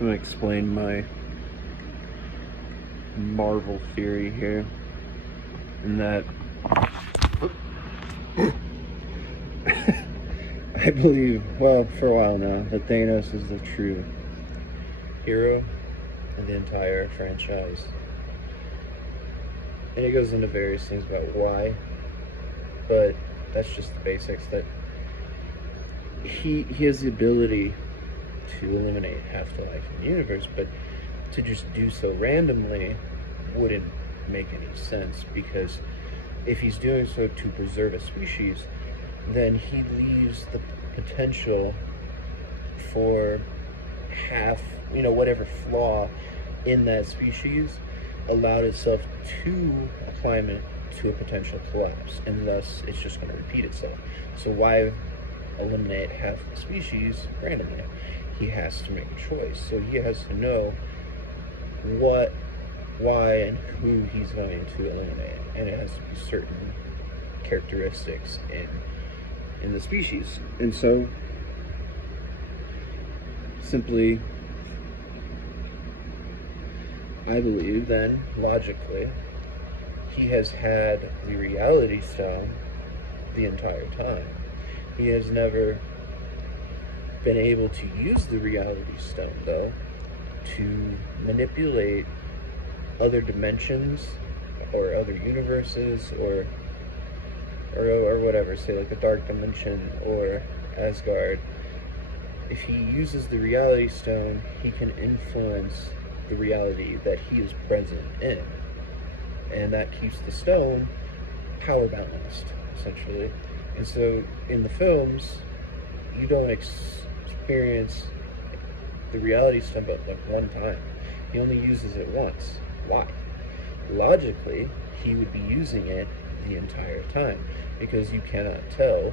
I'm gonna explain my Marvel theory here, in that I believe, well, for a while now, that Thanos is the true hero of the entire franchise. And it goes into various things about why, but that's just the basics. That he has the ability to eliminate half the life in the universe, but to just do so randomly wouldn't make any sense, because if he's doing so to preserve a species, then he leaves the potential for whatever flaw in that species allowed itself to a climate to a potential collapse, and thus it's just going to repeat itself. So why eliminate half the species randomly? He has to make a choice. So he has to know what, why, and who he's going to eliminate, and it has to be certain characteristics in the species. And so simply, I believe then, logically, he has had the reality stone the entire time. He has never been able to use the reality stone, though, to manipulate other dimensions or other universes or whatever, say like the dark dimension or Asgard. If he uses the reality stone, he can influence the reality that he is present in, and that keeps the stone power balanced, essentially. And so in the films, you don't experience the reality stone but like one time. He only uses it once. Why? Logically, he would be using it the entire time, because you cannot tell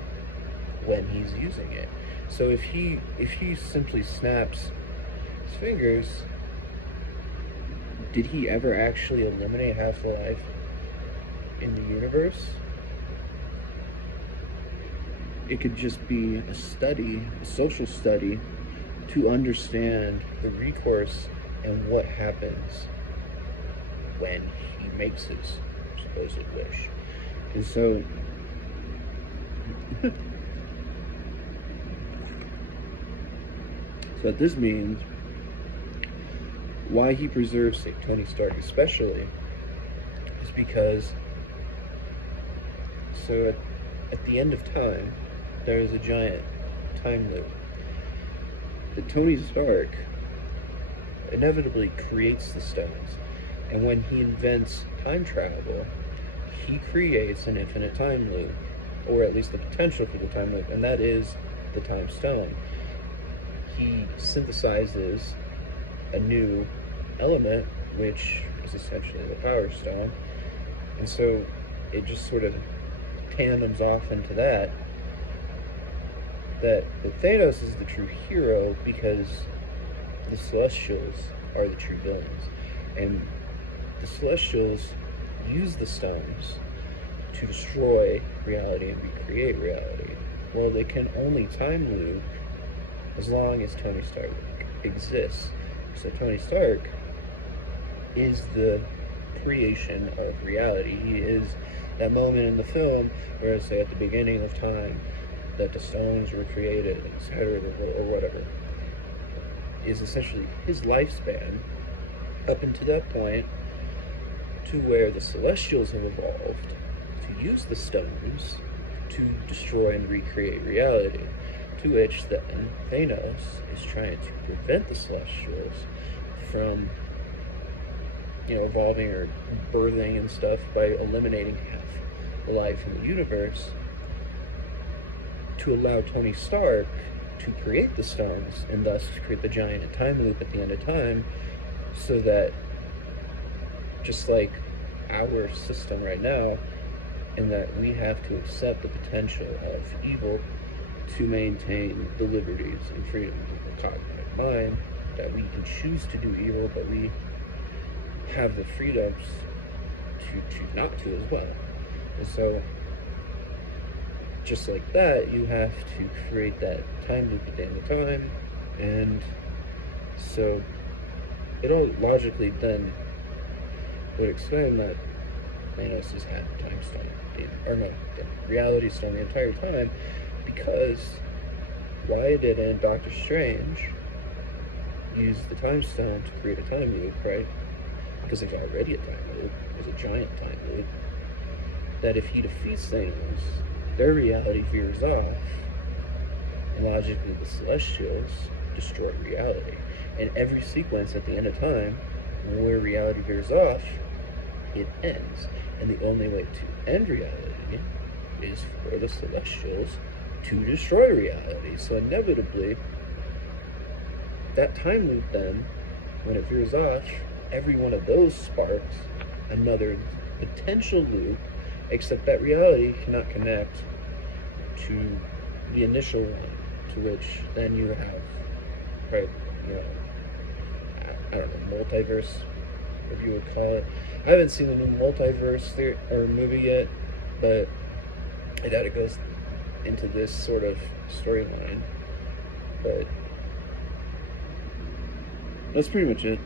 when he's using it. So if he simply snaps his fingers, did he ever actually eliminate half the life in the universe? It could just be a study, a social study, to understand the recourse and what happens when he makes his supposed wish. And so what this means, why he preserves Tony Stark especially, is because at the end of time, there is a giant time loop. That Tony Stark inevitably creates the stones, and when he invents time travel, he creates an infinite time loop, or at least the potential for the time loop, and that is the time stone. He synthesizes a new element, which is essentially the power stone, and so it just sort of tandems off into that Thanos is the true hero, because the Celestials are the true villains, and the Celestials use the stones to destroy reality and recreate reality. Well, they can only time loop as long as Tony Stark exists. So Tony Stark is the creation of reality. He is that moment in the film where, say, at the beginning of time, that the stones were created, etc., or whatever, is essentially his lifespan up until that point, to where the Celestials have evolved to use the stones to destroy and recreate reality, to which then Thanos is trying to prevent the Celestials from evolving or birthing and stuff by eliminating half the life in the universe, to allow Tony Stark to create the stones, and thus to create the giant time loop at the end of time, so that, just like our system right now, in that we have to accept the potential of evil to maintain the liberties and freedom of the cognitive mind, that we can choose to do evil, but we have the freedoms to choose not to as well. And so, just like that, you have to create that time loop at the end of time. And so it all logically then would explain that Thanos has had the time stone, or no, the reality stone the entire time, because why didn't Doctor Strange use the time stone to create a time loop, right? Because there's already a time loop. There's a giant time loop. That if he defeats Thanos, their reality veers off, and logically the Celestials destroy reality. And every sequence at the end of time, where reality veers off, it ends. And the only way to end reality is for the Celestials to destroy reality. So inevitably, that time loop then, when it veers off, every one of those sparks another potential loop, except that reality cannot connect to the initial one, to which then you have, right, you know, I don't know, multiverse, if you would call it. I haven't seen the new multiverse or movie yet, but I doubt it goes into this sort of storyline. But that's pretty much it.